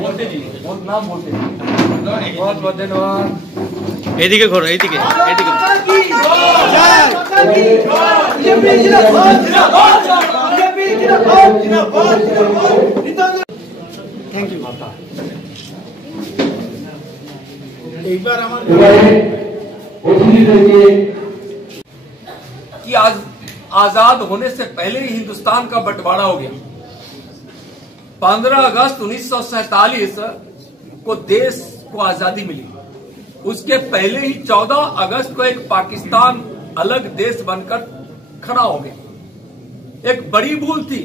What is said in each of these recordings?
बोलते जी बहुत नाम बोलते बहुत बहुत धन्यवाद। एदिके घोर एदिके थैंक यू माता। एक बार कि आज आजाद होने से पहले ही हिंदुस्तान का बंटवारा हो गया। 15 अगस्त 1947 को देश को आजादी मिली। उसके पहले ही 14 अगस्त को एक पाकिस्तान अलग देश बनकर खड़ा हो गया। एक बड़ी भूल थी,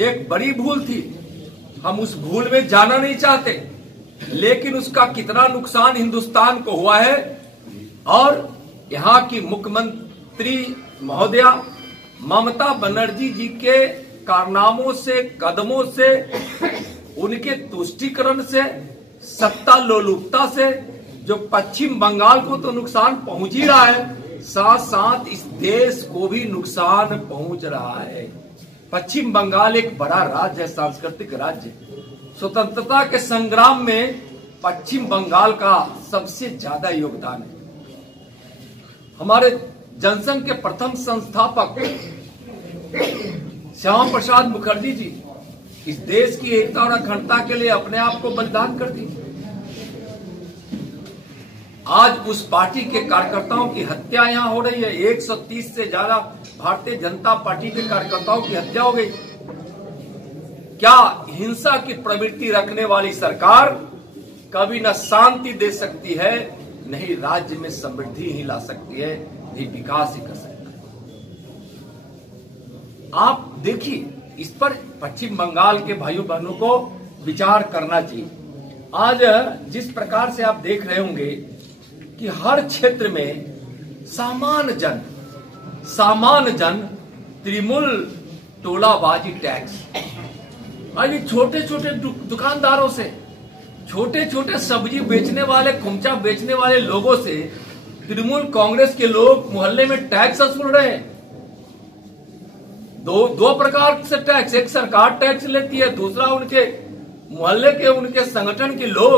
एक बड़ी भूल थी। हम उस भूल में जाना नहीं चाहते, लेकिन उसका कितना नुकसान हिंदुस्तान को हुआ है। और यहाँ की मुख्यमंत्री महोदया ममता बनर्जी जी के कारनामों से, कदमों से, उनके तुष्टीकरण से, सत्ता लोलुपता से जो पश्चिम बंगाल को तो नुकसान पहुंच ही रहा है, साथ साथ इस देश को भी नुकसान पहुंच रहा है। पश्चिम बंगाल एक बड़ा राज्य है, सांस्कृतिक राज्य। स्वतंत्रता के संग्राम में पश्चिम बंगाल का सबसे ज्यादा योगदान है। हमारे जनसंघ के प्रथम संस्थापक श्यामा प्रसाद मुखर्जी जी इस देश की एकता और अखंडता के लिए अपने आप को बलिदान कर दी। आज उस पार्टी के कार्यकर्ताओं की हत्या यहां हो रही है। 130 से ज्यादा भारतीय जनता पार्टी के कार्यकर्ताओं की हत्या हो गई। क्या हिंसा की प्रवृत्ति रखने वाली सरकार कभी न शांति दे सकती है, नहीं राज्य में समृद्धि ही ला सकती है, नहीं विकास ही कर सकती है। आप देखिए, इस पर पश्चिम बंगाल के भाइयों बहनों को विचार करना चाहिए। आज जिस प्रकार से आप देख रहे होंगे कि हर क्षेत्र में सामान्य जन तृणमूल टोलाबाजी टैक्स, आज छोटे छोटे दुकानदारों से, छोटे छोटे सब्जी बेचने वाले, खुमचा बेचने वाले लोगों से तृणमूल कांग्रेस के लोग मोहल्ले में टैक्स वसूल रहे हैं। दो प्रकार से टैक्स, एक सरकार टैक्स लेती है, दूसरा उनके मोहल्ले के, उनके संगठन के लोग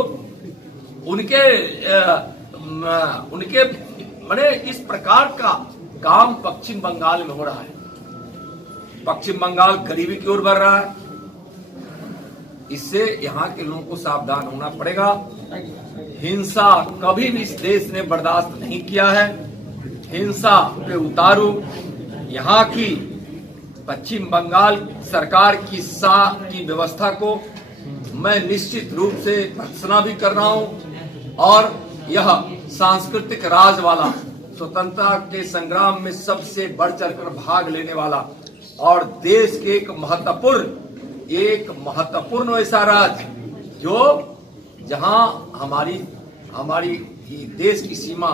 उनके माने इस प्रकार का काम पश्चिम बंगाल में हो रहा है। पश्चिम बंगाल गरीबी की ओर बढ़ रहा है। इससे यहाँ के लोगों को सावधान होना पड़ेगा। हिंसा कभी भी इस देश ने बर्दाश्त नहीं किया है। हिंसा पे उतारू यहाँ की पश्चिम बंगाल सरकार की व्यवस्था को मैं निश्चित रूप से भर्त्सना भी कर रहा हूँ। और यह सांस्कृतिक राज वाला, स्वतंत्रता के संग्राम में सबसे बढ़ चढ़कर भाग लेने वाला और देश के एक महत्वपूर्ण ऐसा राज्य जो जहां हमारी देश की सीमा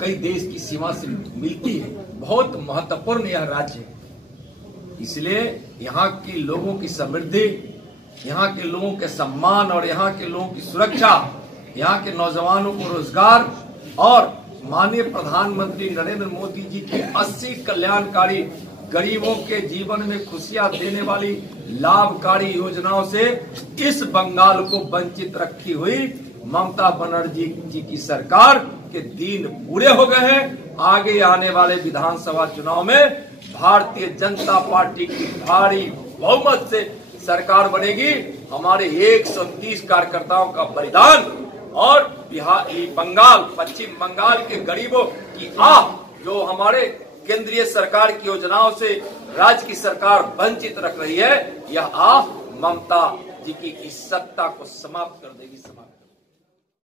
कई देश की सीमा से मिलती है, बहुत महत्वपूर्ण यह राज्य है। इसलिए यहाँ के लोगों की समृद्धि, यहाँ के लोगों के सम्मान और यहाँ के लोगों की सुरक्षा, यहाँ के नौजवानों को रोजगार और माननीय प्रधानमंत्री नरेंद्र मोदी जी की 80 कल्याणकारी, गरीबों के जीवन में खुशियां देने वाली लाभकारी योजनाओं से इस बंगाल को वंचित रखी हुई ममता बनर्जी जी की सरकार के दिन पूरे हो गए हैं। आगे आने वाले विधानसभा चुनाव में भारतीय जनता पार्टी की भारी बहुमत से सरकार बनेगी। हमारे 130 कार्यकर्ताओं का बलिदान और पश्चिम बंगाल के गरीबों की आह, जो हमारे केंद्रीय सरकार की योजनाओं से राज्य की सरकार वंचित रख रही है, यह आह ममता जी की इस सत्ता को समाप्त कर देगी।